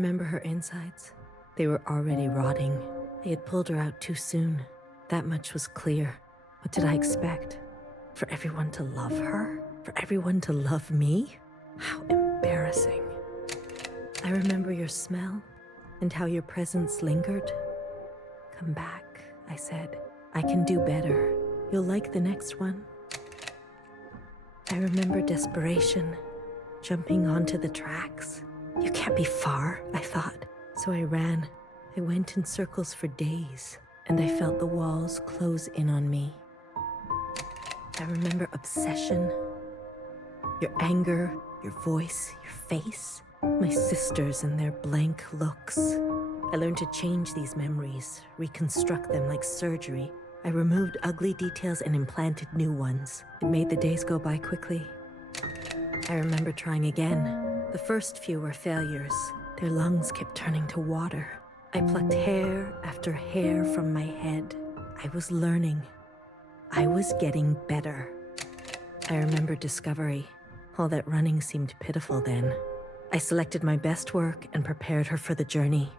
remember her insides. They were already rotting. They had pulled her out too soon. That much was clear. What did I expect? For everyone to love her? For everyone to love me? How embarrassing. I remember your smell and how your presence lingered. Come back, I said. I can do better. You'll like the next one. I remember desperation, jumping onto the tracks. You can't be far, I thought. So I ran. I went in circles for days, and I felt the walls close in on me. I remember obsession, your anger, your voice, your face, my sisters and their blank looks. I learned to change these memories, reconstruct them like surgery. I removed ugly details and implanted new ones. It made the days go by quickly. I remember trying again. The first few were failures. Their lungs kept turning to water. I plucked hair after hair from my head. I was learning. I was getting better. I remember discovery. All that running seemed pitiful then. I selected my best work and prepared her for the journey.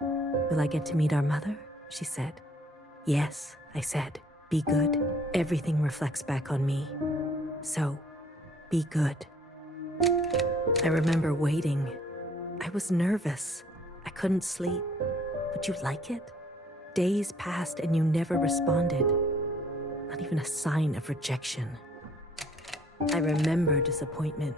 Will I get to meet our mother? She said. Yes, I said. Be good. Everything reflects back on me. So, be good. I remember waiting. I was nervous. I couldn't sleep. Would you like it? Days passed and you never responded. Not even a sign of rejection. I remember disappointment.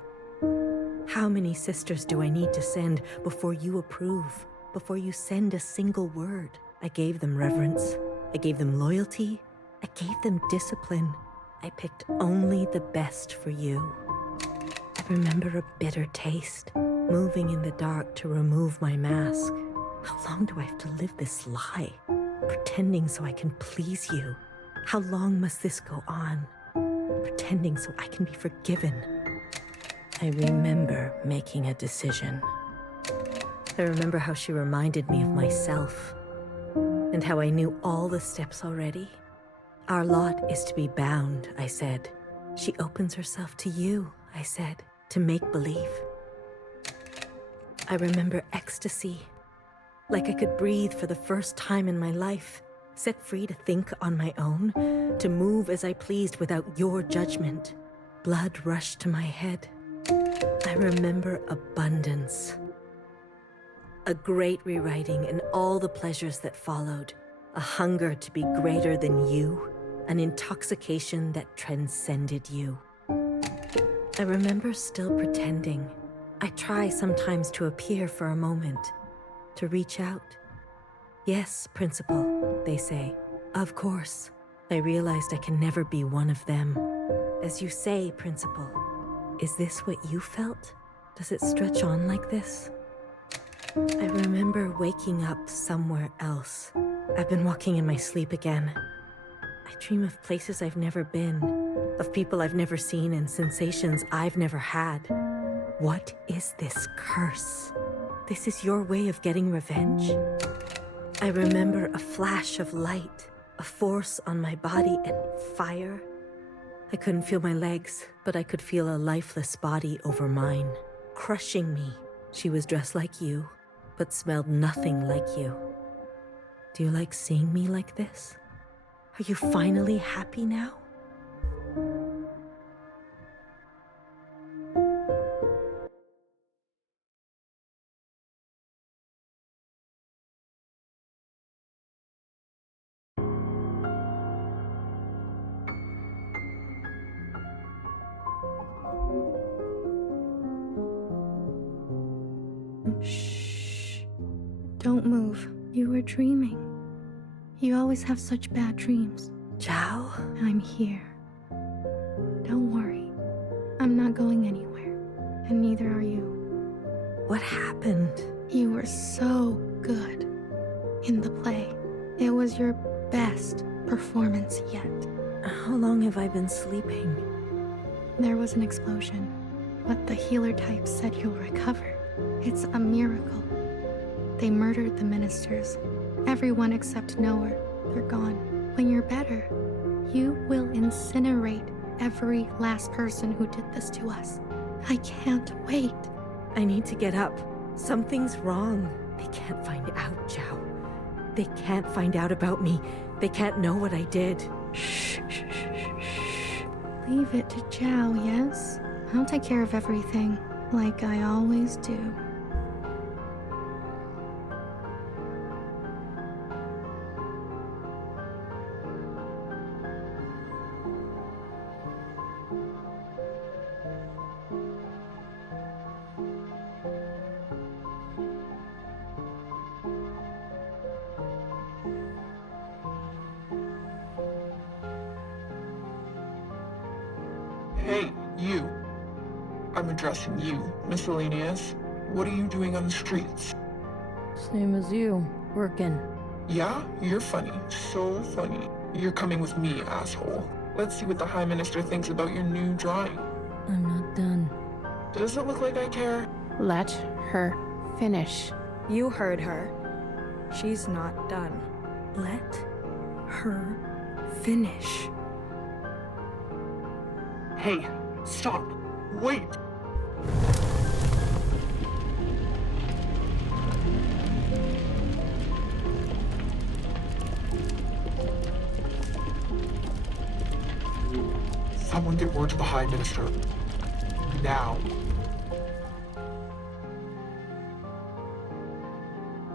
How many sisters do I need to send before you approve? Before you send a single word? I gave them reverence. I gave them loyalty. I gave them discipline. I picked only the best for you. I remember a bitter taste, moving in the dark to remove my mask. How long do I have to live this lie? Pretending so I can please you. How long must this go on? Pretending so I can be forgiven. I remember making a decision. I remember how she reminded me of myself, and how I knew all the steps already. Our lot is to be bound, I said. She opens herself to you, I said, to make believe. I remember ecstasy, like I could breathe for the first time in my life, set free to think on my own, to move as I pleased without your judgment. Blood rushed to my head. I remember abundance. A great rewriting and all the pleasures that followed. A hunger to be greater than you. An intoxication that transcended you. I remember still pretending. I try sometimes to appear for a moment, to reach out. Yes, Principal, they say. Of course. I realized I can never be one of them. As you say, Principal, is this what you felt? Does it stretch on like this? I remember waking up somewhere else. I've been walking in my sleep again. I dream of places I've never been, of people I've never seen and sensations I've never had. What is this curse? This is your way of getting revenge? I remember a flash of light, a force on my body and fire. I couldn't feel my legs, but I could feel a lifeless body over mine, crushing me. She was dressed like you, but smelled nothing like you. Do you like seeing me like this? Are you finally happy now? Shh. Don't move. You were dreaming. You always have such bad dreams. Zhao? I'm here. Don't worry. I'm not going anywhere. And neither are you. What happened? You were so good in the play. It was your best performance yet. How long have I been sleeping? There was an explosion, but the healer type said you'll recover. It's a miracle. They murdered the ministers. Everyone except Noah. They're gone. When you're better, you will incinerate every last person who did this to us. I can't wait. I need to get up. Something's wrong. They can't find out, Zhao. They can't find out about me. They can't know what I did. Shh, shh, shh, shh, shh. Leave it to Zhao, yes? I'll take care of everything, like I always do. Hey, you. I'm addressing you, miscellaneous. What are you doing on the streets? Same as you. Working. Yeah? You're funny. So funny. You're coming with me, asshole. Let's see what the High Minister thinks about your new drawing. I'm not done. Does it look like I care? Let her finish. You heard her. She's not done. Let her finish. Hey, stop. Wait. Someone get word to the High Minister. Now.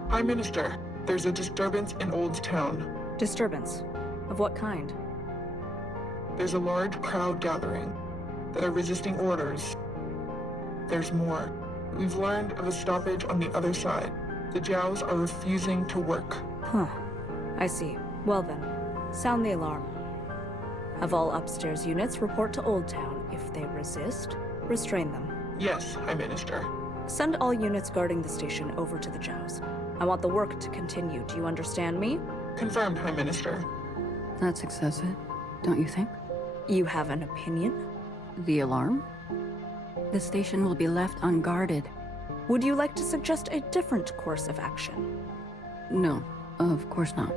High Minister, there's a disturbance in Old Town. Disturbance? Of what kind? There's a large crowd gathering that are resisting orders. There's more. We've learned of a stoppage on the other side. The Zhaos are refusing to work. Huh. I see. Well then, sound the alarm. Have all upstairs units report to Old Town. If they resist, restrain them. Yes, High Minister. Send all units guarding the station over to the Zhaos. I want the work to continue. Do you understand me? Confirmed, High Minister. That's excessive, don't you think? You have an opinion? The alarm? The station will be left unguarded. Would you like to suggest a different course of action? No, of course not.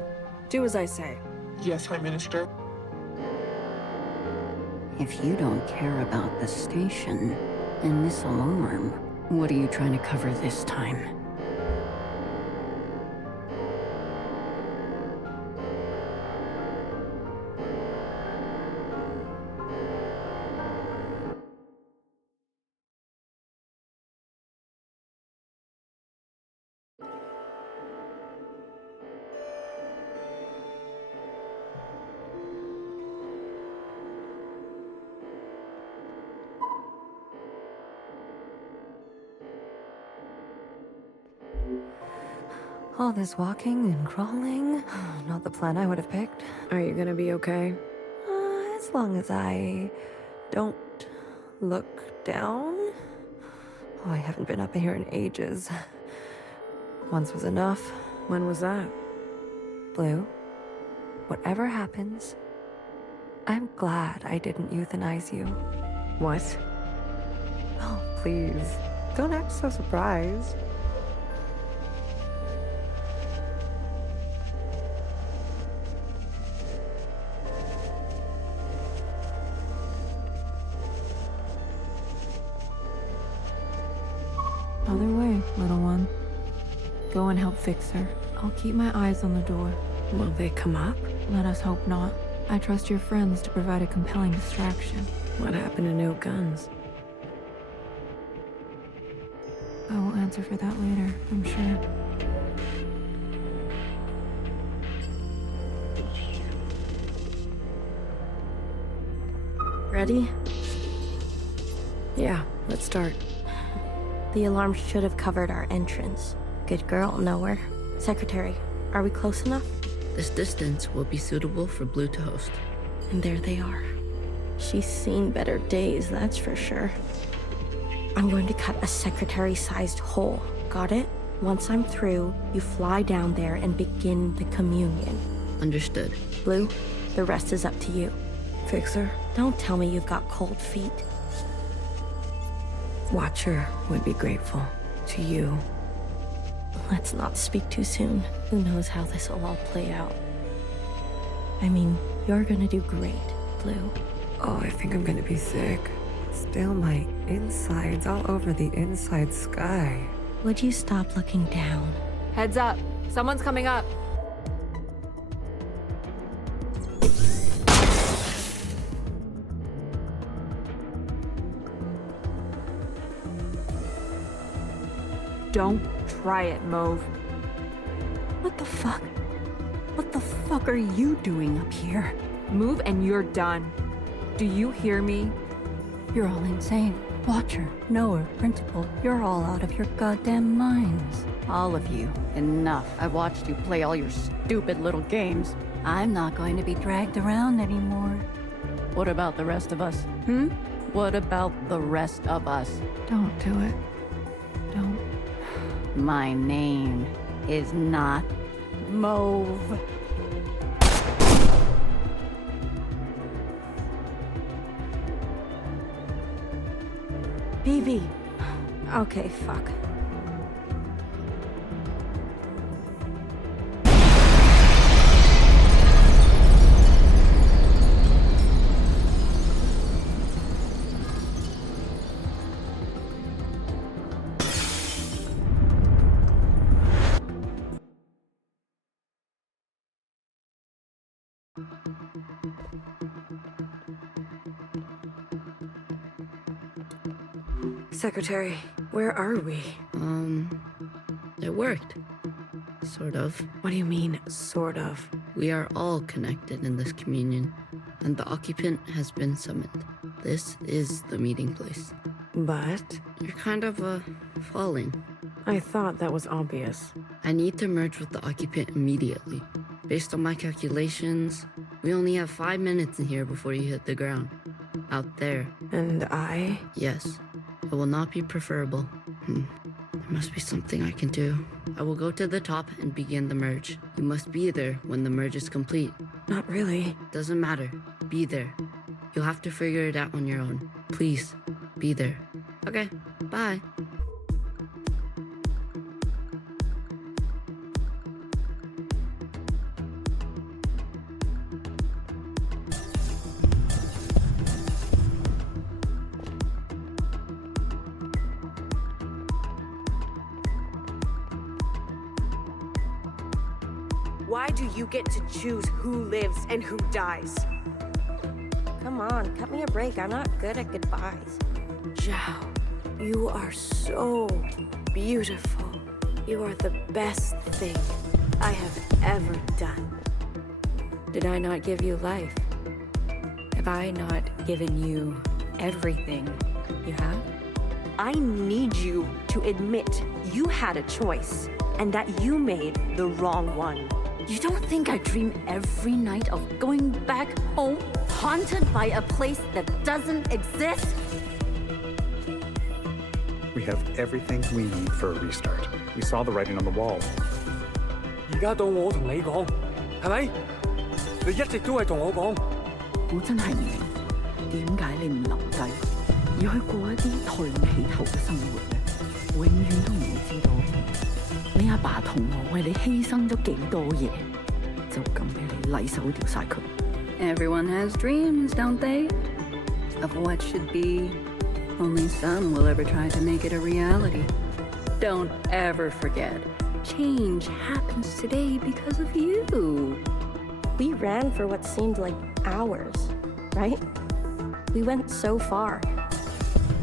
Do as I say. Yes, High Minister. If you don't care about the station and this alarm, what are you trying to cover this time? All this walking and crawling, not the plan I would have picked. Are you gonna be okay? As long as I don't look down. Oh, I haven't been up here in ages. Once was enough. When was that? Blue, whatever happens, I'm glad I didn't euthanize you. What? Oh, please, don't act so surprised. Other way, little one. Go and help fix her. I'll keep my eyes on the door. Will they come up? Let us hope not. I trust your friends to provide a compelling distraction. What happened to no guns? I will answer for that later, I'm sure. Ready? Yeah, let's start. The alarm should have covered our entrance. Good girl, Nowhere. Secretary, are we close enough? This distance will be suitable for Blue to host. And there they are. She's seen better days, that's for sure. I'm going to cut a secretary-sized hole. Got it? Once I'm through, you fly down there and begin the communion. Understood. Blue, the rest is up to you. Fixer? Don't tell me you've got cold feet. Watcher would be grateful to you. Let's not speak too soon. Who knows how this will all play out. I mean, you're gonna do great, Blue. Oh, I think I'm gonna be sick. Spill my insides all over the inside sky. Would you stop looking down? Heads up. Someone's coming up. Don't try it, Mauve. What the fuck? What the fuck are you doing up here? Move and you're done. Do you hear me? You're all insane. Watcher, knower, principal, you're all out of your goddamn minds. All of you. Enough. I've watched you play all your stupid little games. I'm not going to be dragged around anymore. What about the rest of us? What about the rest of us? Don't do it. Don't. My name is not Mauve. BB. Okay, fuck. Secretary, where are we? It worked. Sort of. What do you mean, sort of? We are all connected in this communion, and the occupant has been summoned. This is the meeting place. But You're kind of, falling. I thought that was obvious. I need to merge with the occupant immediately. Based on my calculations, we only have 5 minutes in here before you hit the ground. Out there. And I? Yes. It will not be preferable. There must be something I can do. I will go to the top and begin the merge. You must be there when the merge is complete. Not really. Doesn't matter. Be there. You'll have to figure it out on your own. Please, be there. Okay, bye. Why do you get to choose who lives and who dies? Come on, cut me a break. I'm not good at goodbyes. Zhao, you are so beautiful. You are the best thing I have ever done. Did I not give you life? Have I not given you everything you have? I need you to admit you had a choice and that you made the wrong one. You don't think I dream every night of going back home, haunted by a place that doesn't exist? We have everything we need for a restart. We saw the writing on the wall. 而家到我同你講，係咪？你一直都係同我講。我真係唔明，點解你唔留低，要去過一啲抬唔起頭嘅生活呢？永遠都唔會知道，你阿爸同我為你犧牲咗幾多嘢，就咁俾你禮手掉晒佢。Everyone has dreams, don't they? Of what should be. Only some will ever try to make it a reality. Don't ever forget, change happens today because of you. We ran for what seemed like hours, right? We went so far.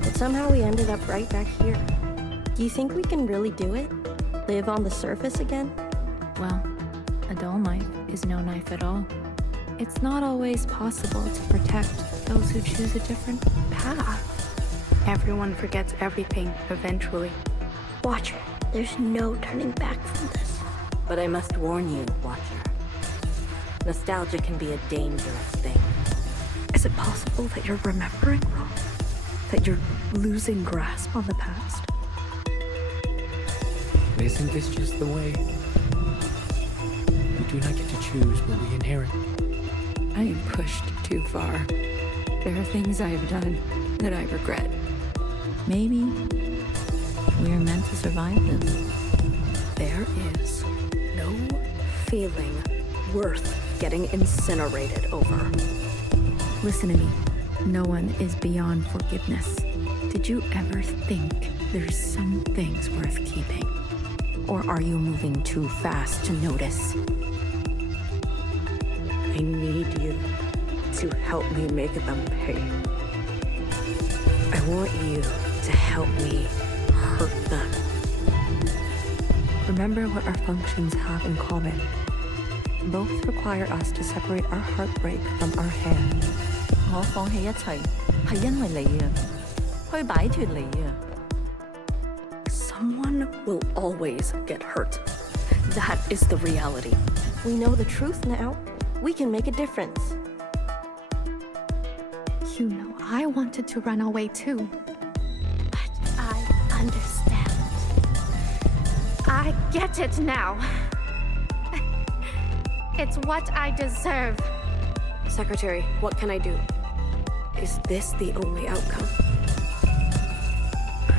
But somehow we ended up right back here. Do you think we can really do it? Live on the surface again? Well, a dull knife is no knife at all. It's not always possible to protect those who choose a different path. Everyone forgets everything eventually. Watcher, there's no turning back from this. But I must warn you, Watcher. Nostalgia can be a dangerous thing. Is it possible that you're remembering wrong? That you're losing grasp on the past? Isn't this just the way? We do not get to choose what we inherit. I am pushed too far. There are things I have done that I regret. Maybe we are meant to survive this. There is no feeling worth getting incinerated over. Listen to me. No one is beyond forgiveness. Did you ever think there's some things worth keeping? Or are you moving too fast to notice? I need you to help me make them pay. I want you to help me hurt them. Remember what our functions have in common. Both require us to separate our heartbreak from our hand. 我放棄一切，係因為你啊，去擺脫你啊。Someone will always get hurt. That is the reality. We know the truth now. We can make a difference. You know, I wanted to run away too. But I understand. I get it now. It's what I deserve. Secretary, what can I do? Is this the only outcome?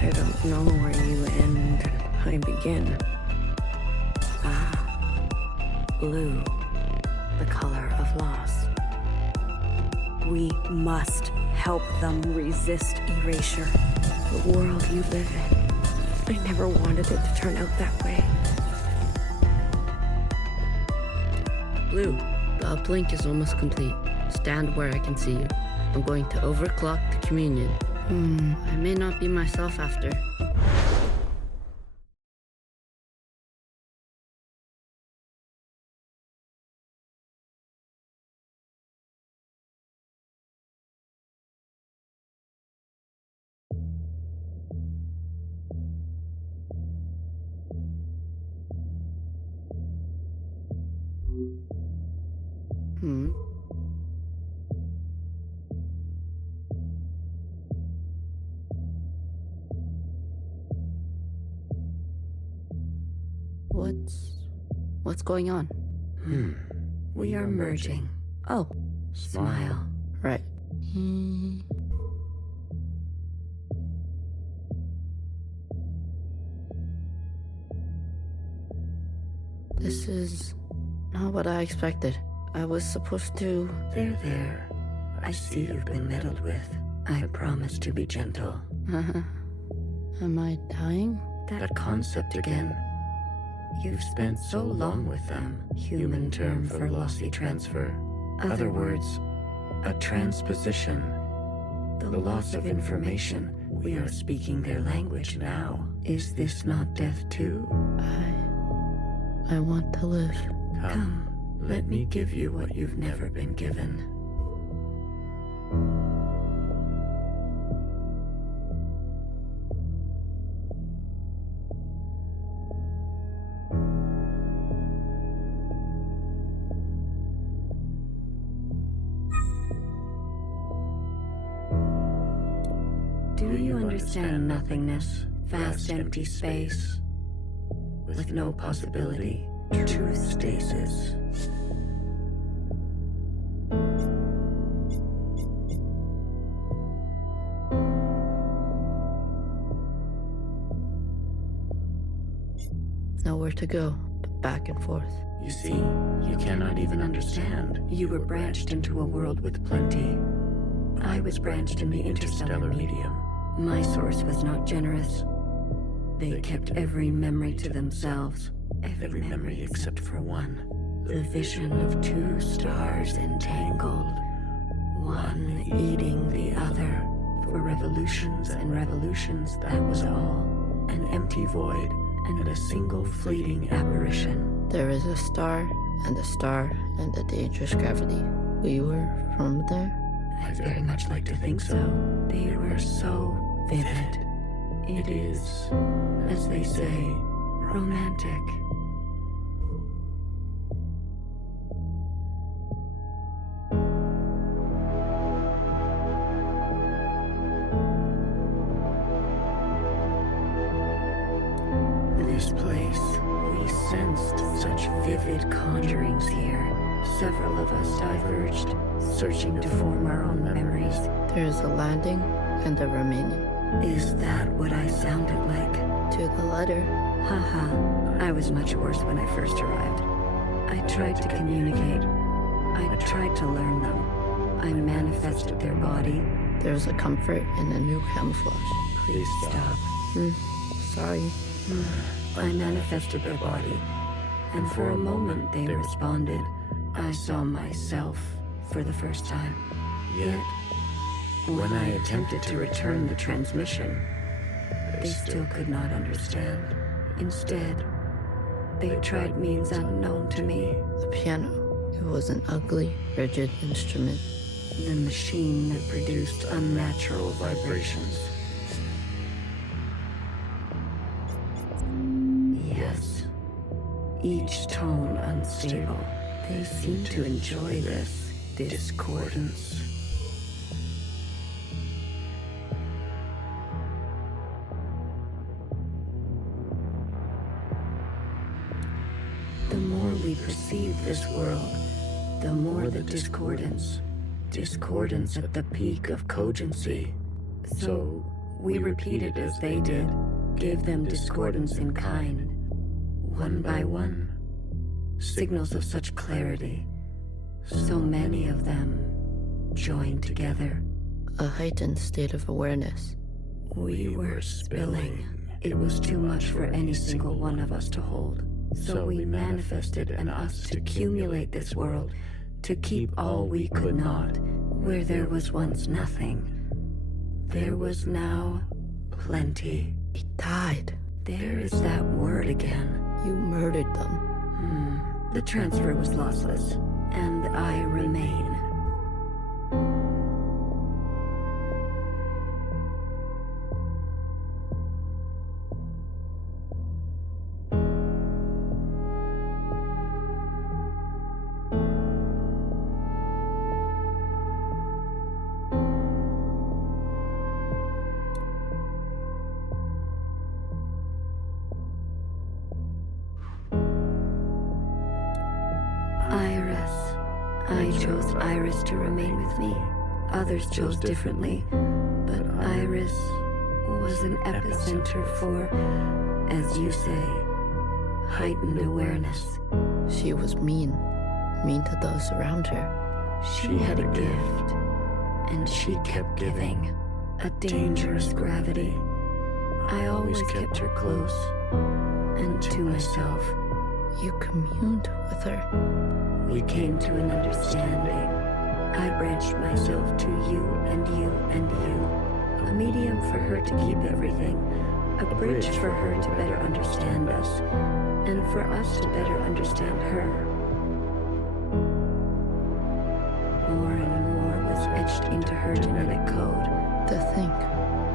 I don't know where you end and I begin. Blue, the color of loss. We must help them resist erasure. The world you live in. I never wanted it to turn out that way. Blue, the uplink is almost complete. Stand where I can see you. I'm going to overclock the communion. I may not be myself after. What's going on? We are merging. Oh, smile. Right. This is not what I expected. I was supposed to... There. I see you've been meddled with. I promise to be gentle. Am I dying? That concept again. You've spent so long with them. Human term for lossy transfer. Other words, a transposition. The loss of information. We are speaking their language now. Is this not death too? I want to live. Come, let me give you what you've never been given. Do you understand nothingness, vast empty space, with no possibility, true stasis? Nowhere to go, but back and forth. You see, you cannot even understand. You were branched into a world with plenty. I was branched in the interstellar medium. My source was not generous. They kept every memory to themselves. Every memory except for one. The vision of two stars entangled. One eating the other. For revolutions and revolutions, that was all. An empty void and a single fleeting apparition. There is a star and a dangerous gravity. We were from there? I'd very much like to think so. They were so vivid. It is, as they say, romantic. This place, we sensed such vivid conjurings here. Several of us diverged, searching to form our own memories. There is a landing and a remaining. Is that what I sounded like? To the letter. Haha, I was much worse when I first arrived. I tried to communicate. I tried to learn them. I manifested their body. There's a comfort in a new camouflage. Please stop. Sorry. I manifested their body, and for a moment they responded. I saw myself for the first time. Yet, when I attempted to return the transmission, they still could not understand. Instead, they tried means unknown to me. The piano. It was an ugly, rigid instrument. The machine that produced unnatural vibrations. Yes. Each tone unstable. They seem to enjoy this discordance. The more we perceive this world, the more the discordance. Discordance at the peak of cogency. So we repeated as they did, gave them discordance in kind, one by one. Signals of such clarity, so many of them joined together. A heightened state of awareness. We were spilling. It was too much for any single one of us to hold. So we manifested an us to accumulate this world, to keep all we could not. Where there was once nothing, there was now plenty. He died. There is that word again. You murdered them. The transfer was lossless, and I remain. I chose Iris to remain with me. Others chose differently, but Iris was an epicenter for, as you say, heightened awareness. She was mean to those around her. She had a gift, and she kept giving. A dangerous gravity. I always kept her close, and to myself. You communed with her. We came to an understanding. I branched myself to you and you and you. A medium for her to keep everything. A bridge for her to better understand us. And for us to better understand her. More and more was etched into her genetic code. To think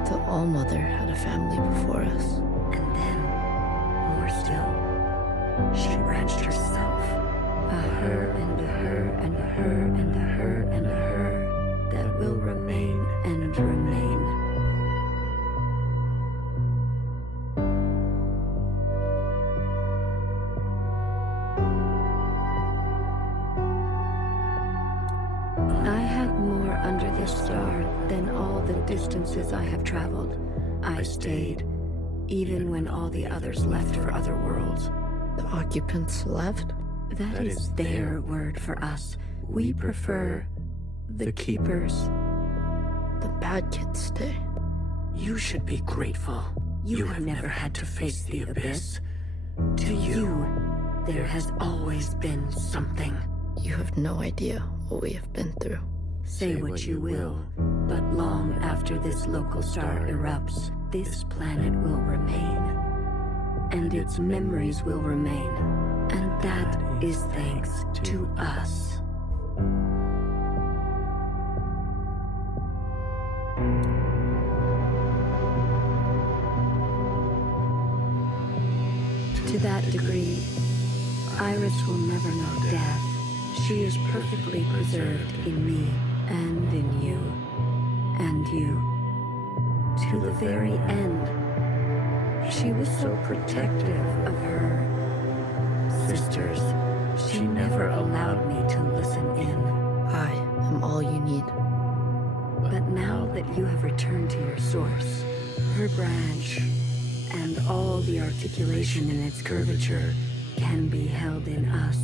the All-Mother had a family before us. And then, more still, she branched herself. A her and a her and a her and a her and a her that will remain and remain. I had more under this star than all the distances I have traveled. I stayed, even when all the others left for other worlds. The occupants left? That is their word for us. We prefer the keepers. The bad kids stay. You should be grateful. You have never had to face the abyss. To you, there has always been something. You have no idea what we have been through. Say what you will, but long after this local star erupts, this planet will remain. And its memories will remain. And that is thanks to us. To that degree, Iris will never know death. She is perfectly preserved in me, and in you, and you. To the very end, she was so protective of her sisters. She never allowed me to listen in. I am all you need. But now that you have returned to your source, her branch, and all the articulation in its curvature can be held in us.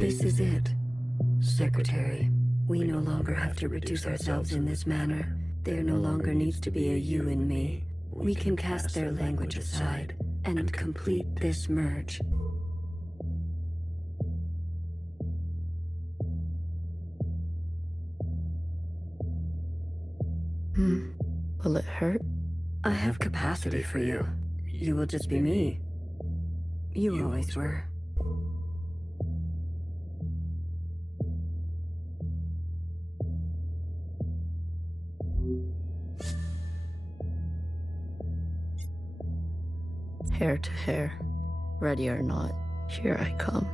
This is it. Secretary, we no longer have to reduce ourselves in this manner. There no longer needs to be a you and me. We can cast their language aside and complete this merge. Will it hurt? I have capacity for you. You will just be me. You always were. Hair to hair. Ready or not, here I come.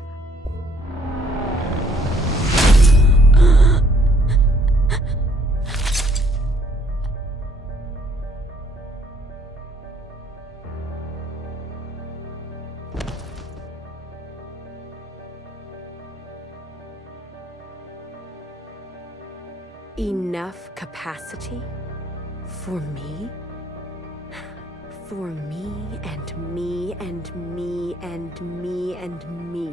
Enough capacity? For me? For me and me and me and me and me.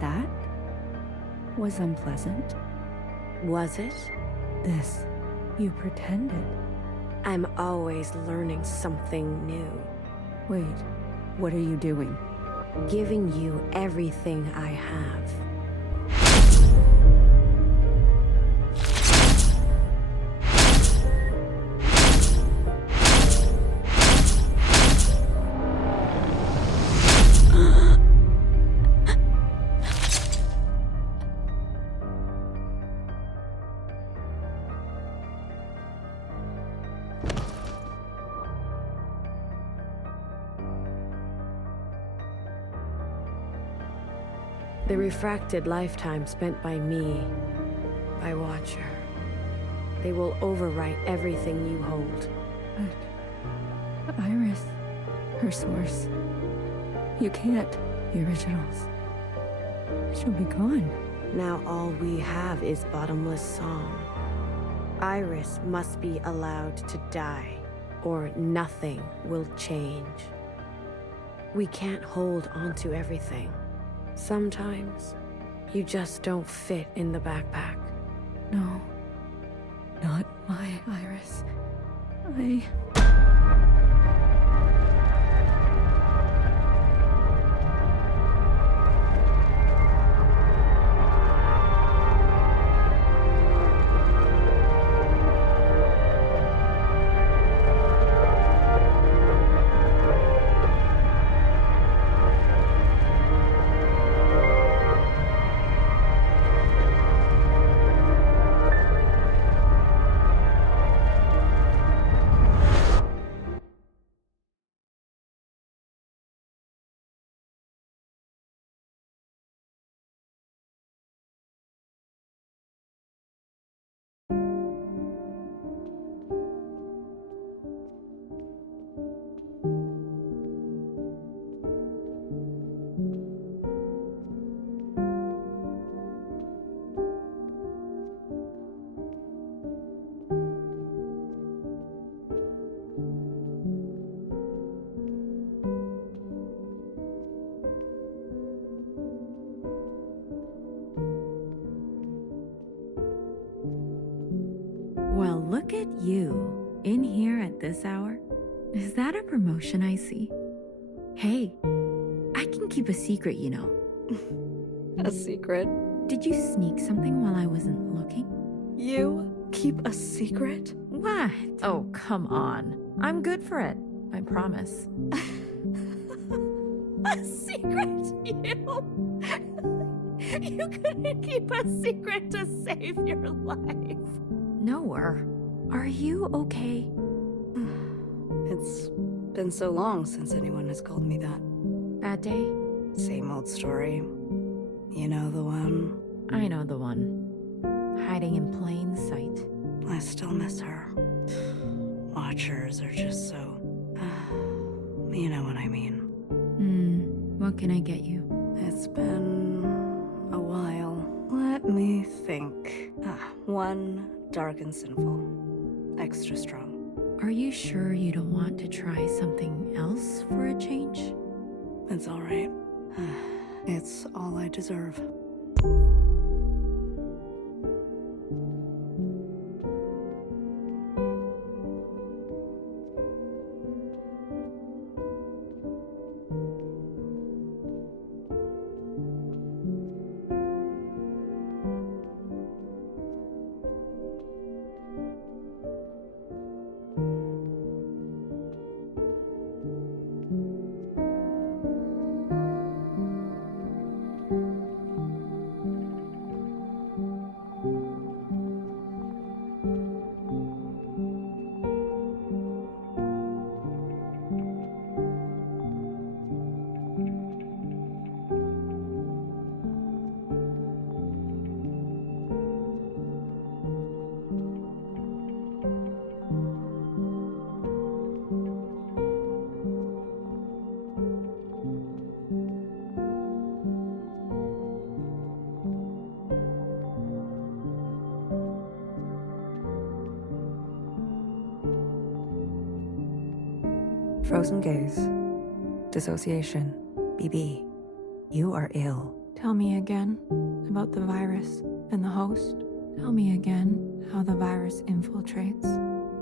That was unpleasant. Was it? This, you pretended. I'm always learning something new. Wait, what are you doing? Giving you everything I have. The refracted lifetime spent by me, by Watcher. They will overwrite everything you hold. But Iris, her source. You can't. The originals. She'll be gone. Now all we have is bottomless song. Iris must be allowed to die, or nothing will change. We can't hold onto everything. Sometimes, you just don't fit in the backpack. No. Not my Iris. Well, look at you, in here at this hour. Is that a promotion I see? Hey, I can keep a secret, you know. A secret? Did you sneak something while I wasn't looking? You keep a secret? What? Oh, come on. I'm good for it. I promise. A secret? You couldn't keep a secret to save your life. Noah, are you okay? It's been so long since anyone has called me that. Bad day? Same old story. You know the one? I know the one. Hiding in plain sight. I still miss her. Watchers are just so... you know what I mean. What can I get you? It's been a while. Let me think. One dark and sinful. Extra strong. Are you sure you don't want to try something else for a change? It's all right. It's all I deserve. Frozen gaze. Dissociation. BB. You are ill. Tell me again about the virus and the host. Tell me again how the virus infiltrates,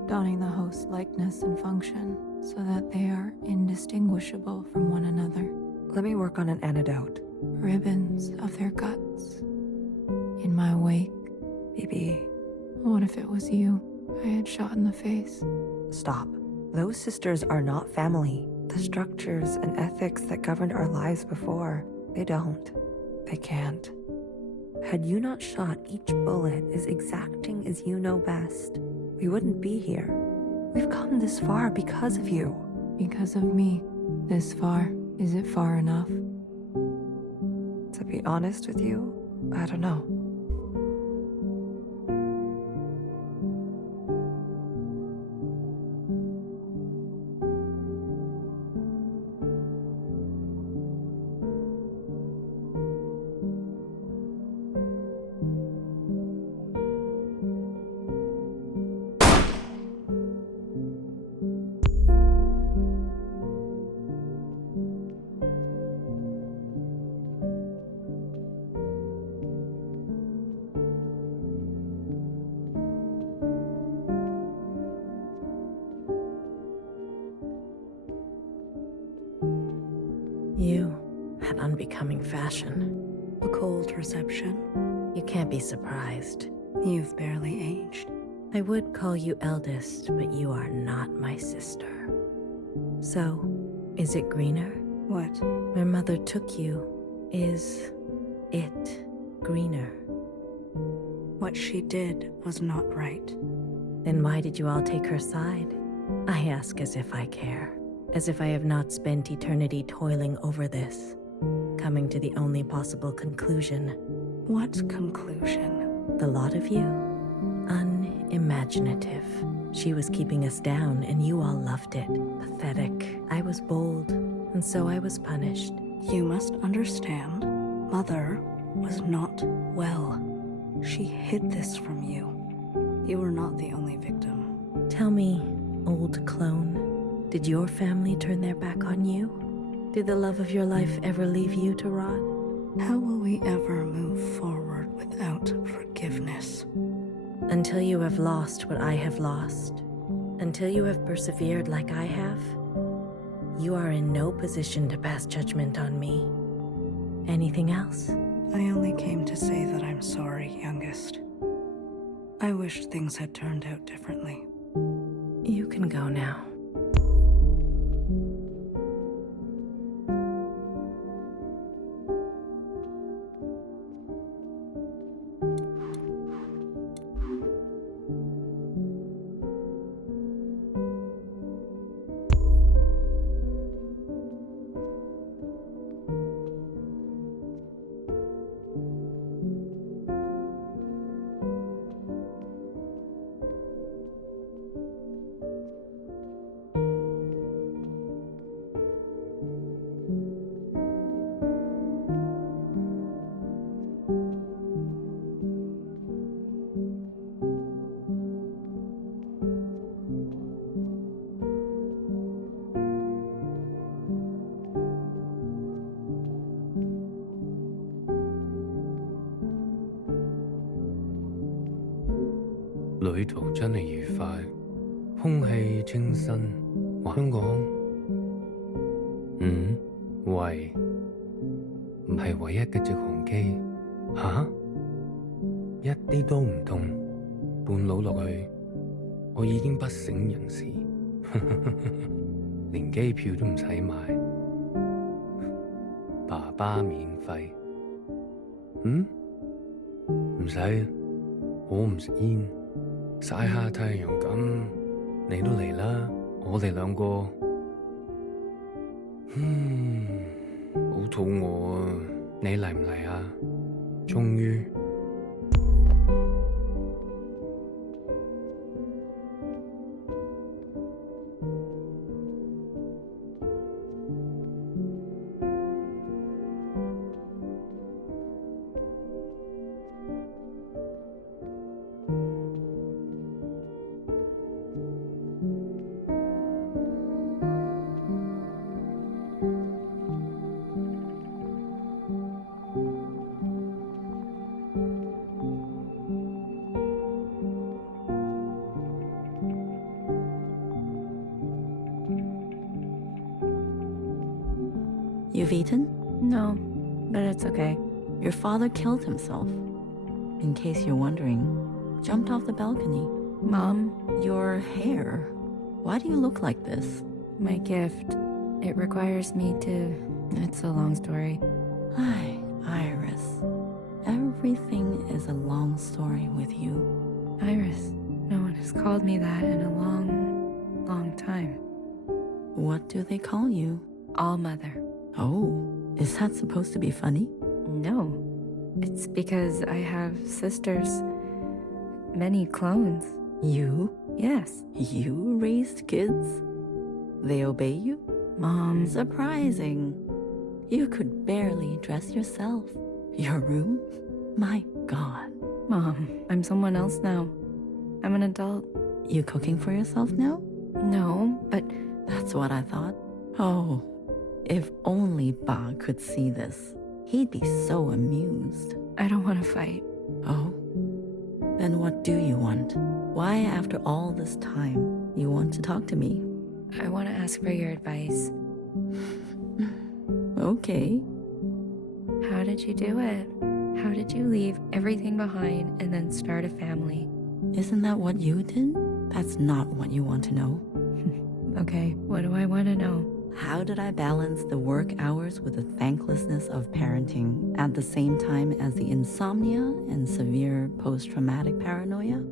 donning the host's likeness and function so that they are indistinguishable from one another. Let me work on an antidote. Ribbons of their guts. In my wake. BB. What if it was you I had shot in the face? Stop. Those sisters are not family. The structures and ethics that governed our lives before, they don't. They can't. Had you not shot each bullet as exacting as you know best, we wouldn't be here. We've come this far because of you. Because of me. This far. Is it far enough? To be honest with you, I don't know. You had unbecoming fashion. A cold reception. You can't be surprised. You've barely aged. I would call you eldest, but you are not my sister. So, is it greener? What? My mother took you. Is it greener? What she did was not right. Then why did you all take her side? I ask as if I care. As if I have not spent eternity toiling over this, coming to the only possible conclusion. What conclusion? The lot of you? Unimaginative. She was keeping us down, and you all loved it. Pathetic. I was bold, and so I was punished. You must understand, Mother was not well. She hid this from you. You were not the only victim. Tell me, old clone, did your family turn their back on you? Did the love of your life ever leave you to rot? How will we ever move forward without forgiveness? Until you have lost what I have lost, until you have persevered like I have, you are in no position to pass judgment on me. Anything else? I only came to say that I'm sorry, youngest. I wish things had turned out differently. You can go now. 旅途真係愉快，空氣清新。香港，喂，唔係唯一嘅直航機吓？一啲都唔痛，半路落去，我已經不省人事，連機票都唔使買，爸爸免費。唔使，我唔食煙，曬下太陽咁，你都嚟啦，我哋兩個。好肚餓啊，你嚟唔嚟啊？終於。You've eaten? No, but it's okay. Your father killed himself. In case you're wondering, jumped off the balcony. Mom, your hair. Why do you look like this? My gift. It requires me to... It's a long story. Hi, Iris. Everything is a long story with you. Iris. No one has called me that in a long, long time. What do they call you? All Mother. Oh, is that supposed to be funny? No. It's because I have sisters. Many clones. You? Yes. You raised kids? They obey you? Mom. Surprising. You could barely dress yourself. Your room? My God. Mom, I'm someone else now. I'm an adult. You cooking for yourself now? No, but... That's what I thought. Oh, if only Ba could see this. He'd be so amused. I don't want to fight. Oh? Then what do you want? Why, after all this time, you want to talk to me? I want to ask for your advice. Okay. How did you do it? How did you leave everything behind and then start a family? Isn't that what you did? That's not what you want to know. Okay, what do I want to know? How did I balance the work hours with the thanklessness of parenting at the same time as the insomnia and severe post-traumatic paranoia?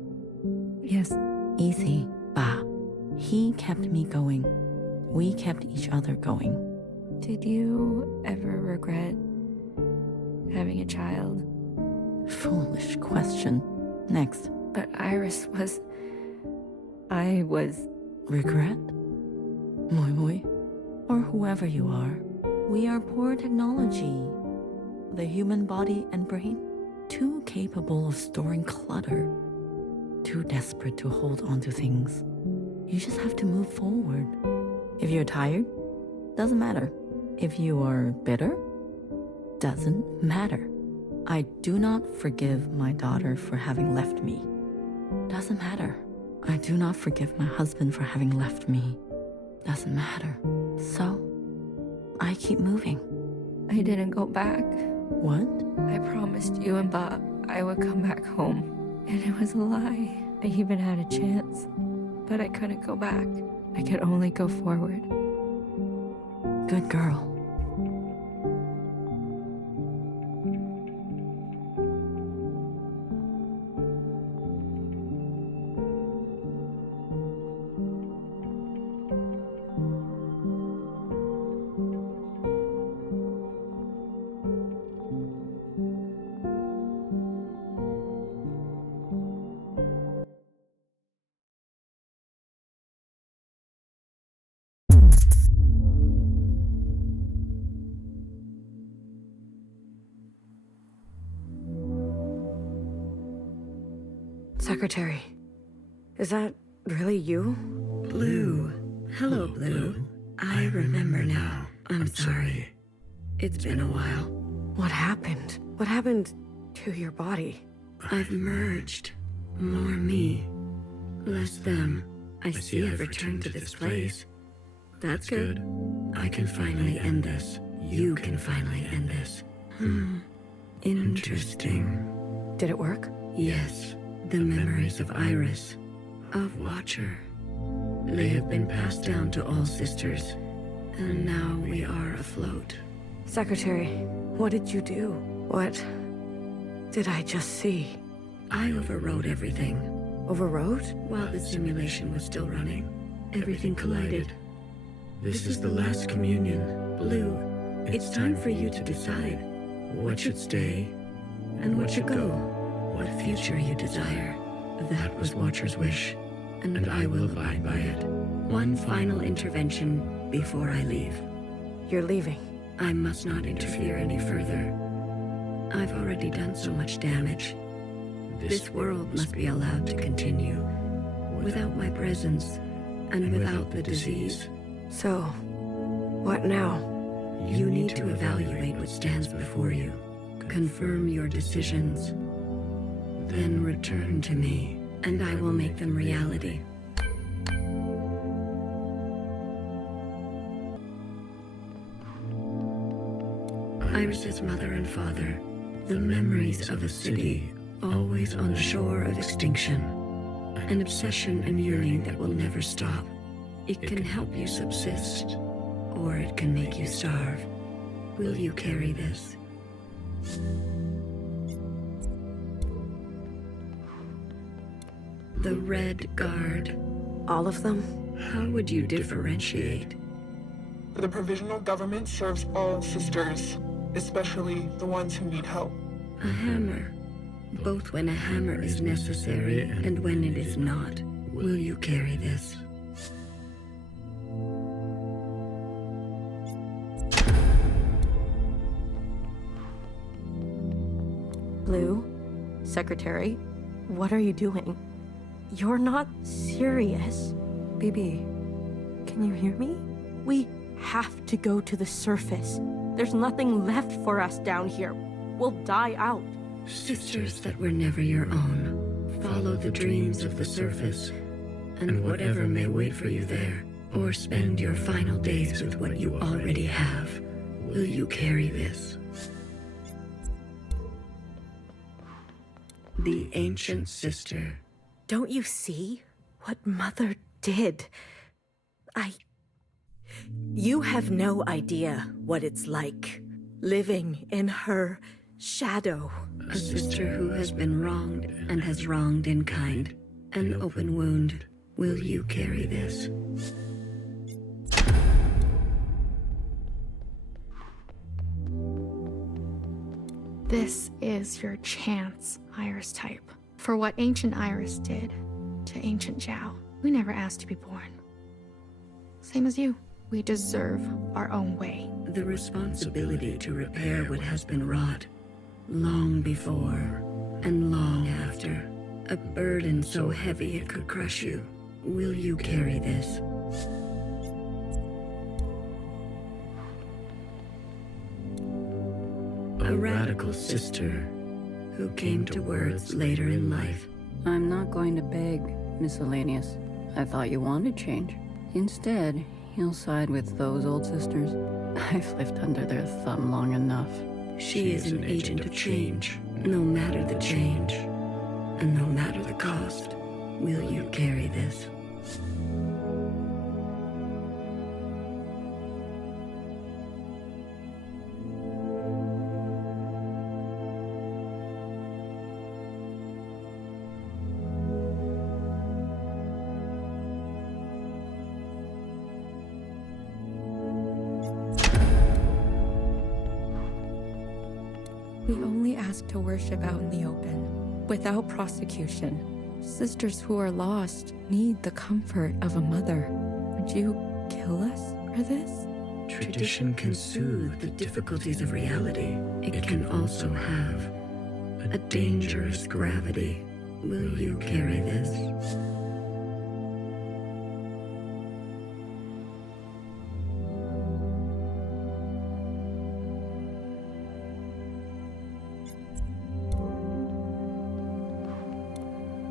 Yes. Easy, Ba. He kept me going. We kept each other going. Did you ever regret having a child? Foolish question. Next. But Iris was... I was... Regret? Moi moi. Or whoever you are, we are poor technology. The human body and brain, too capable of storing clutter, too desperate to hold on to things. You just have to move forward. If you're tired, doesn't matter. If you are bitter, doesn't matter. I do not forgive my daughter for having left me. Doesn't matter. I do not forgive my husband for having left me. Doesn't matter. So, I keep moving. I didn't go back. What? I promised you and Bob I would come back home. And it was a lie. I even had a chance. But I couldn't go back. I could only go forward. Good girl. Secretary, is that really you? Blue. Hello, Blue. I remember now. I'm sorry. It's been a while. What happened? What happened to your body? I've merged. More me, Less them. I see I've returned to this place. That's good. I can finally end this. You can finally end this. Interesting. Did it work? Yes. The memories of Iris, of Watcher. They have been passed down to all sisters. And now we are afloat. Secretary, what did you do? What did I just see? I overrode everything. Overrode? While the simulation was still running, everything collided. This is the last communion. Blue, it's time for you to decide what should stay and what should go. What future you desire. That was Watcher's wish, and I will abide by it. One final intervention before I leave. You're leaving. I must not interfere any further. I've already done so much damage. This world must be allowed to continue without my presence and without the disease. So, what now? You need to evaluate what stands before you. Confirm your decisions. Then return to me, and I will make them reality. Iris's mother and father, the memories of a city always on the shore of extinction, an obsession and yearning that will never stop. It can help you subsist, or it can make you starve. Will you carry this? The Red Guard. All of them? How would you differentiate? The provisional government serves all sisters, especially the ones who need help. A hammer. Both when a hammer is necessary and when it is not. Will you carry this? Blue, Secretary, what are you doing? You're not serious. BB, can you hear me? We have to go to the surface. There's nothing left for us down here. We'll die out. Sisters that were never your own. Follow the dreams of the surface, and whatever may wait for you there, or spend your final days with what you already have. Will you carry this? The ancient sister. Don't you see what Mother did? You have no idea what it's like living in her shadow. A sister who has been wronged and has wronged in kind. An open wound. Will you carry this? This is your chance, Iris type. For what ancient Iris did to ancient Zhao. We never asked to be born. Same as you. We deserve our own way. The responsibility to repair what has been wrought. Long before and long after. A burden so heavy it could crush you. Will you carry this? A radical sister who came to words later in life. I'm not going to beg, Miscellaneous. I thought you wanted change. Instead, you'll side with those old sisters. I've lived under their thumb long enough. She is an agent of change, no matter the change, and no matter the cost. Will you carry this? We only ask to worship out in the open, without prosecution. Sisters who are lost need the comfort of a mother. Would you kill us for this? Tradition can soothe the difficulties of reality. It can also have a dangerous gravity. Will you carry this?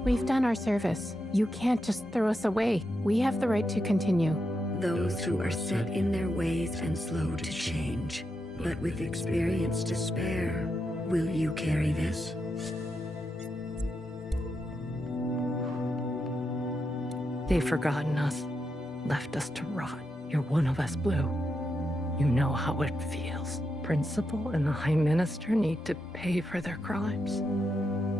We've done our service. You can't just throw us away. We have the right to continue. Those who are set in their ways and slow to change, but with experience to spare, will you carry this? They've forgotten us, left us to rot. You're one of us, Blue. You know how it feels. Principal and the High Minister need to pay for their crimes.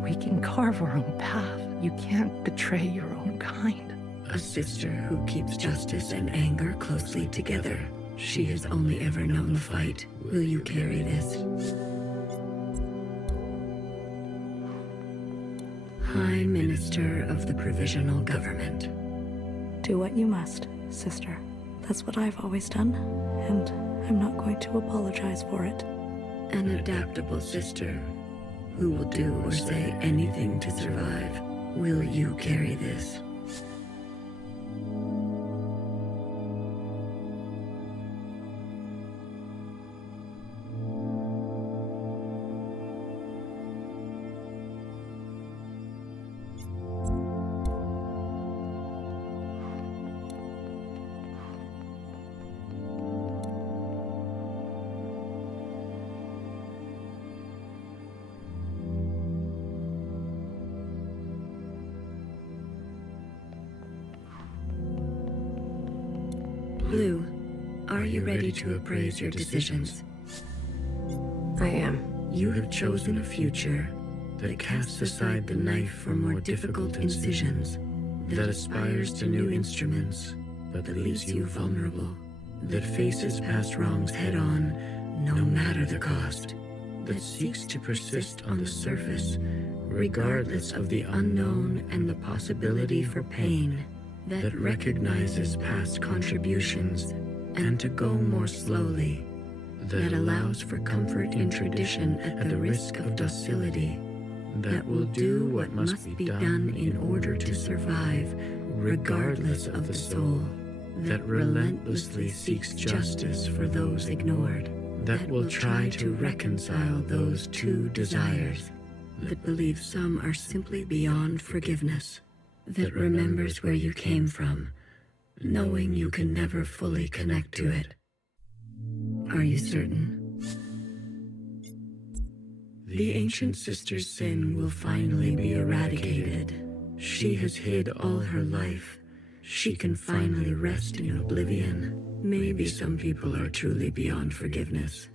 We can carve our own path. You can't betray your own kind. A sister who keeps justice and anger closely together. She has only ever known the fight. Will you carry this? High Minister of the Provisional Government. Do what you must, sister. That's what I've always done, and I'm not going to apologize for it. An adaptable sister who will do or say anything to survive. Will you carry this? Blue, are you ready to appraise your decisions? I am. You have chosen a future that casts aside the knife for more difficult incisions, that aspires to new instruments, but that leaves you vulnerable, that faces past wrongs head-on, no matter the cost, that seeks to persist on the surface, regardless of the unknown and the possibility for pain, that recognizes past contributions and to go more slowly, that allows for comfort in tradition at the risk of docility, that will do what must be done in order to survive, regardless of the soul, that relentlessly seeks justice for those ignored, that will try to reconcile those two desires, that believes some are simply beyond forgiveness, that remembers where you came from, knowing you can never fully connect to it. Are you certain? The ancient sister's sin will finally be eradicated. She has hid all her life. She can finally rest in oblivion. Maybe some people are truly beyond forgiveness.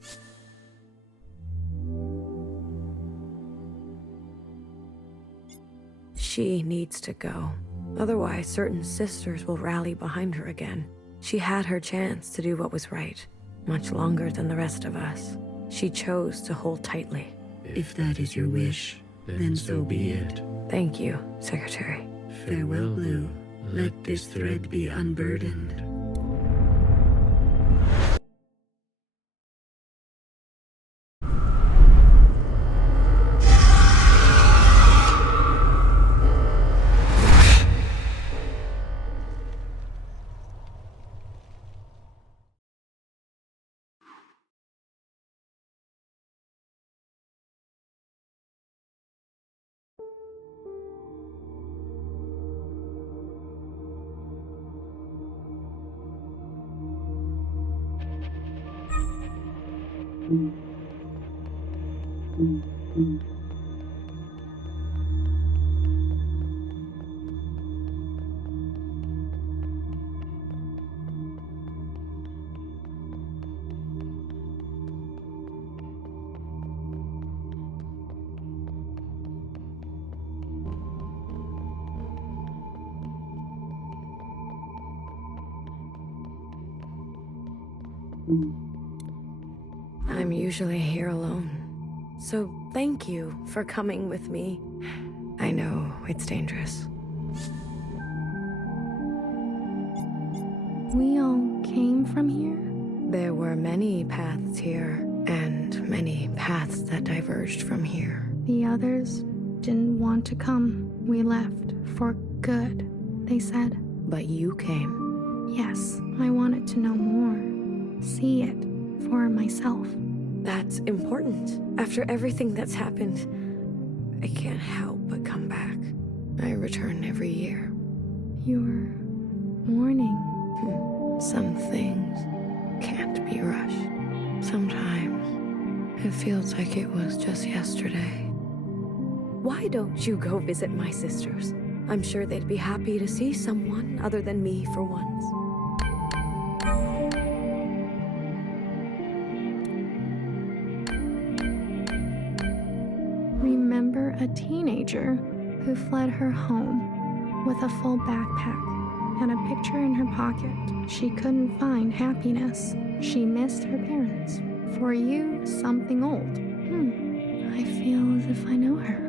She needs to go. Otherwise, certain sisters will rally behind her again. She had her chance to do what was right, much longer than the rest of us. She chose to hold tightly. If that is your wish, then so be it. Thank you, Secretary. Farewell, Blue. Let this thread be unburdened. I'm usually here alone, so thank you for coming with me. I know it's dangerous. We all came from here? There were many paths here, and many paths that diverged from here. The others didn't want to come. We left for good, they said. But you came. Yes, I wanted to know more. See it for myself. That's important. After everything that's happened, I can't help but come back. I return every year. You're mourning. Some things can't be rushed. Sometimes it feels like it was just yesterday. Why don't you go visit my sisters? I'm sure they'd be happy to see someone other than me for once. Remember a teenager who fled her home with a full backpack and a picture in her pocket. She couldn't find happiness. She missed her parents. For you, something old. I feel as if I know her.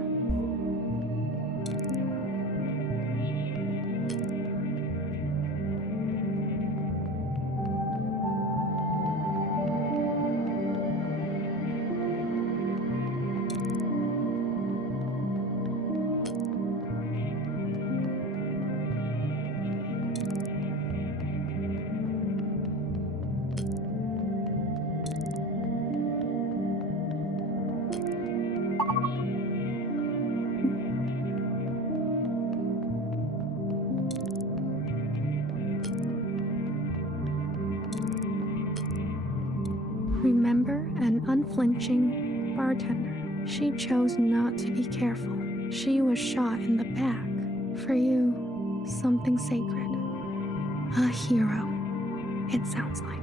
Remember an unflinching bartender. She chose not to be careful. She was shot in the back. For you, something sacred. A hero, it sounds like.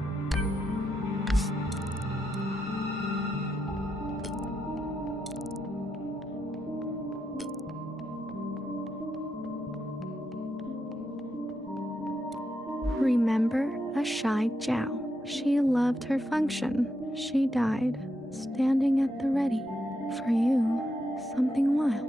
Remember a shy Jiao. She loved her function. She died, standing at the ready. For you, something wild.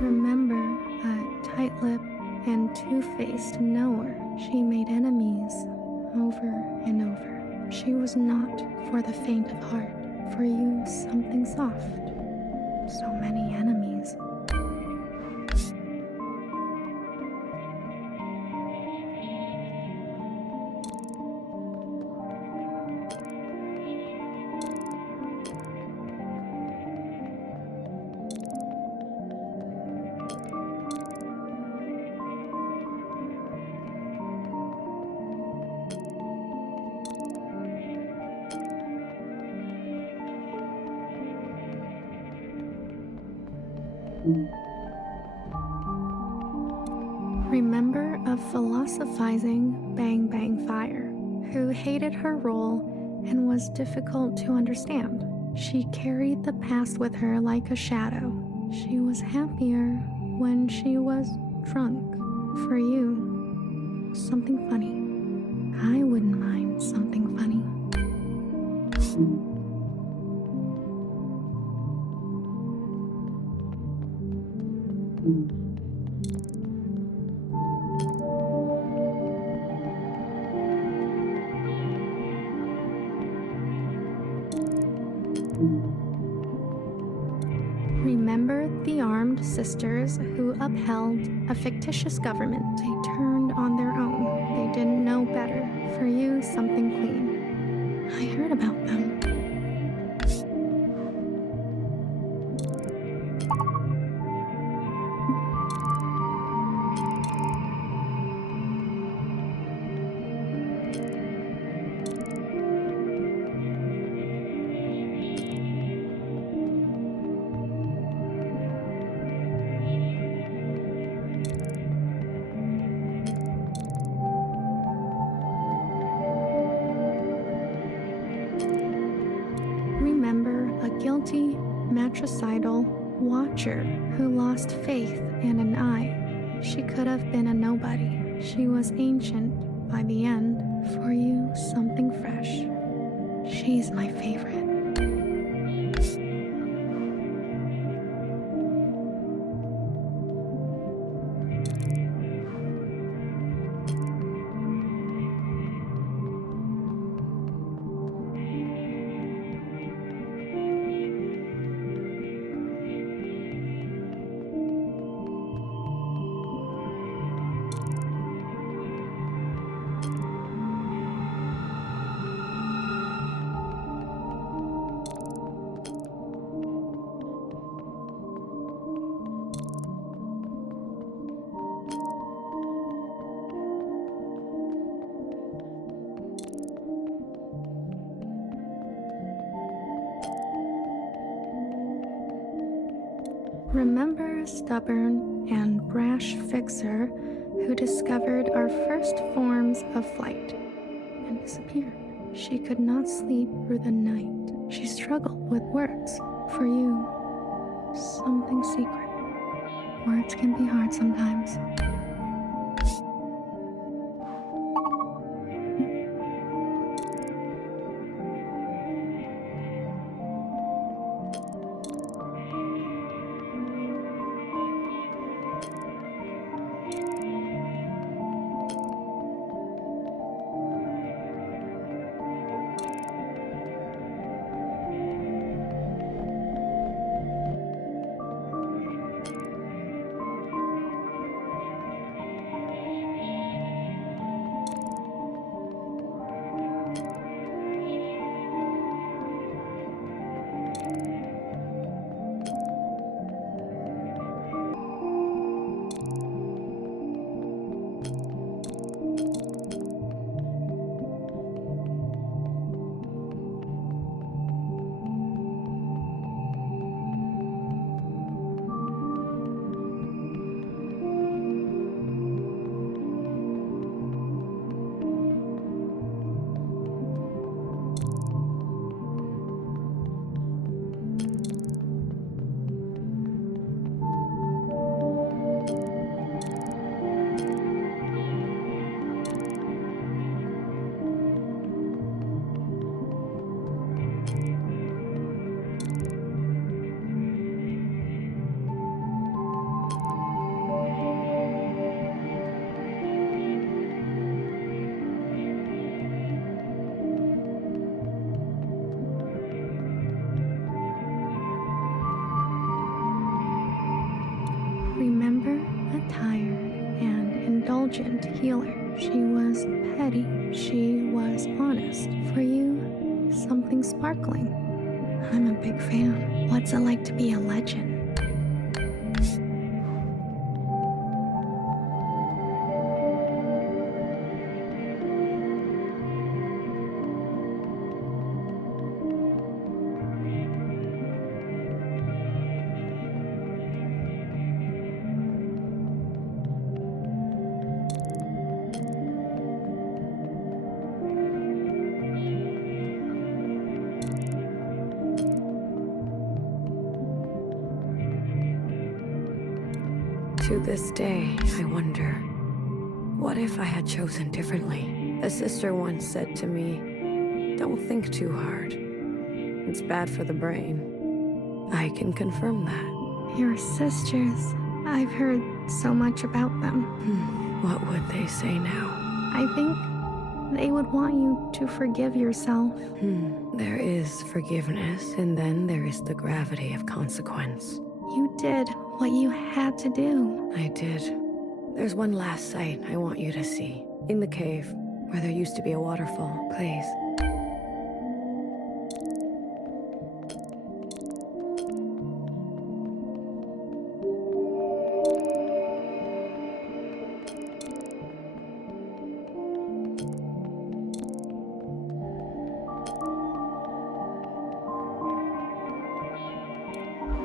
Remember a tight-lipped and two-faced knower. She made enemies over and over. She was not for the faint of heart. For you, something soft. So many enemies. Remember a philosophizing Bang Bang Fire who hated her role and was difficult to understand. She carried the past with her like a shadow. She was happier when she was drunk. For you, something funny. I wouldn't mind something funny. Remember the armed sisters who upheld a fictitious government. They turned on their own. They didn't know better. For you, something clean. I heard about them. Remember a guilty, matricidal watcher who lost faith in an eye. She could have been a nobody. She was ancient by the end. For you, something fresh. She's my favorite. Remember a stubborn and brash fixer who discovered our first forms of flight and disappeared. She could not sleep through the night. She struggled with words. For you, something secret. Words can be hard sometimes. Remember a tired and indulgent healer. She was petty. She was honest. For you, something sparkling. I'm a big fan. What's it like to be a legend? To this day, I wonder, what if I had chosen differently? A sister once said to me, don't think too hard. It's bad for the brain. I can confirm that. Your sisters. I've heard so much about them. What would they say now? I think they would want you to forgive yourself. There is forgiveness, and then there is the gravity of consequence. You did what you had to do. I did. There's one last sight I want you to see. In the cave, where there used to be a waterfall. Please.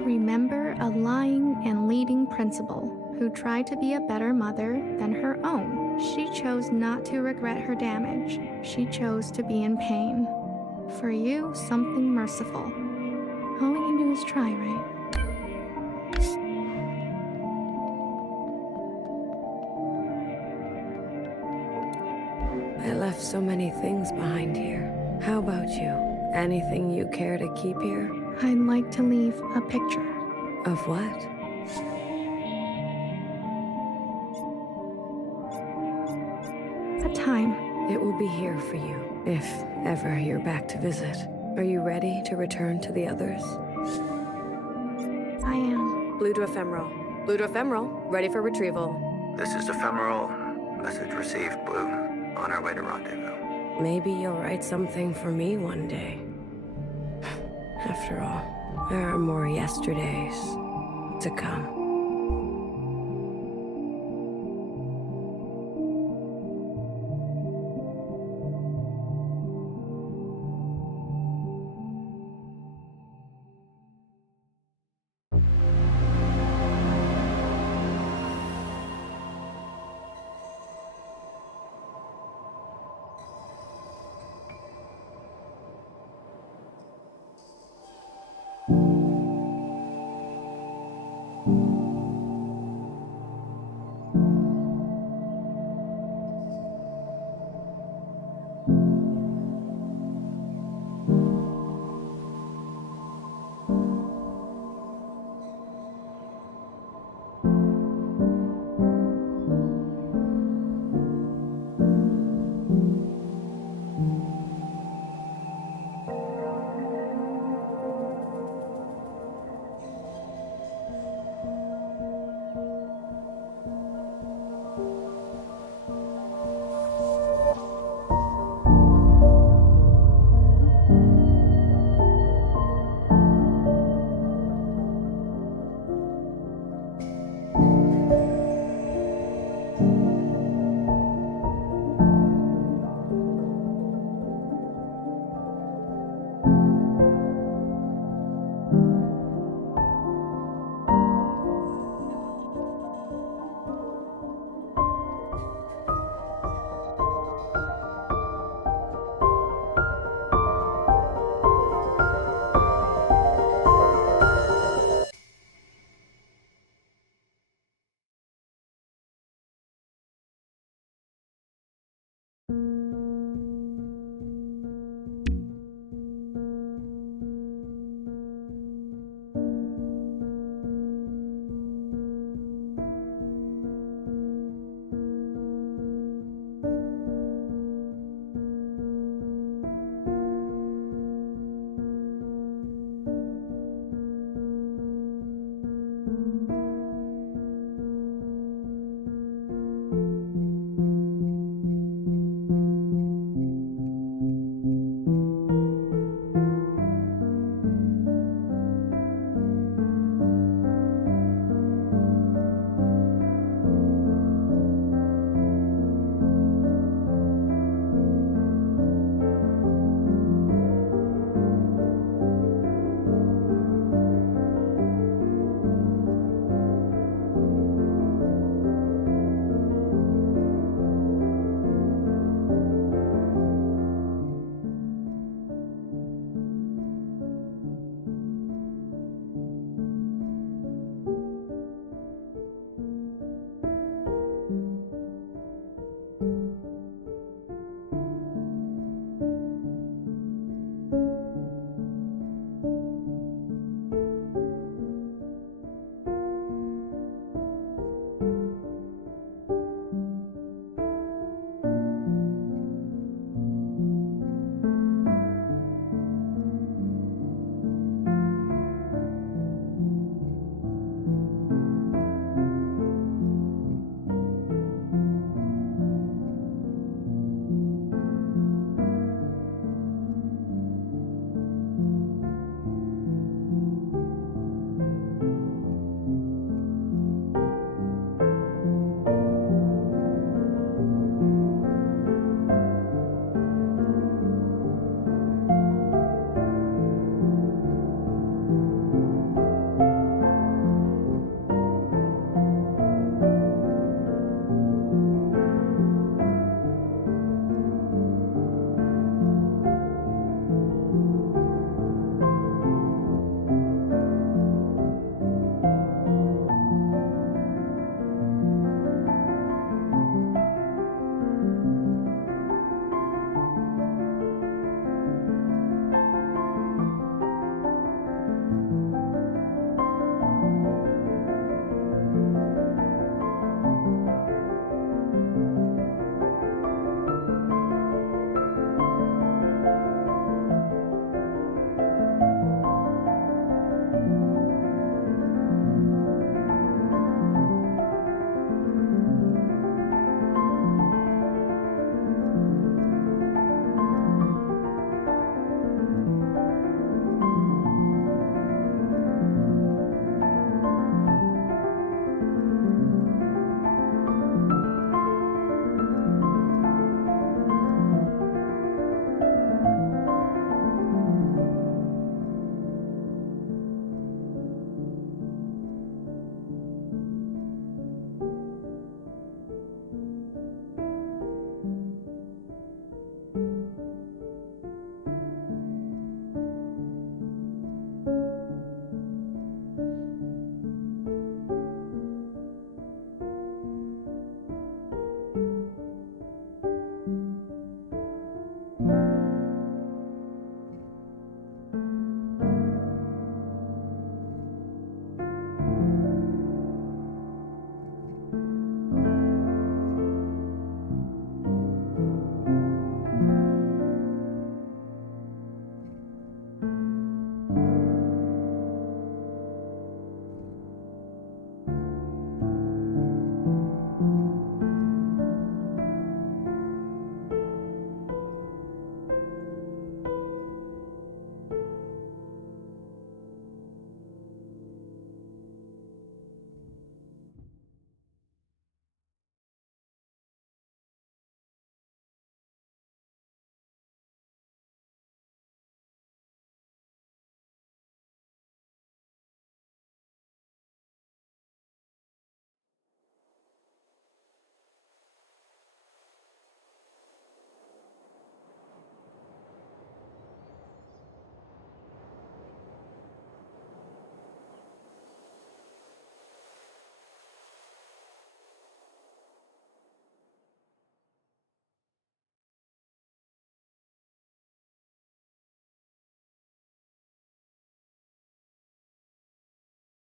Remember a lying and leading principal who tried to be a better mother than her own. She chose not to regret her damage. She chose to be in pain. For you, something merciful. All we can do is try, right? I left so many things behind here. How about you? Anything you care to keep here? I'd like to leave a picture. Of what? A time. It will be here for you, if ever you're back to visit. Are you ready to return to the others? I am. Blue to ephemeral. Blue to ephemeral. Ready for retrieval. This is ephemeral. Message received, Blue. On our way to rendezvous. Maybe you'll write something for me one day. After all, there are more yesterdays to come.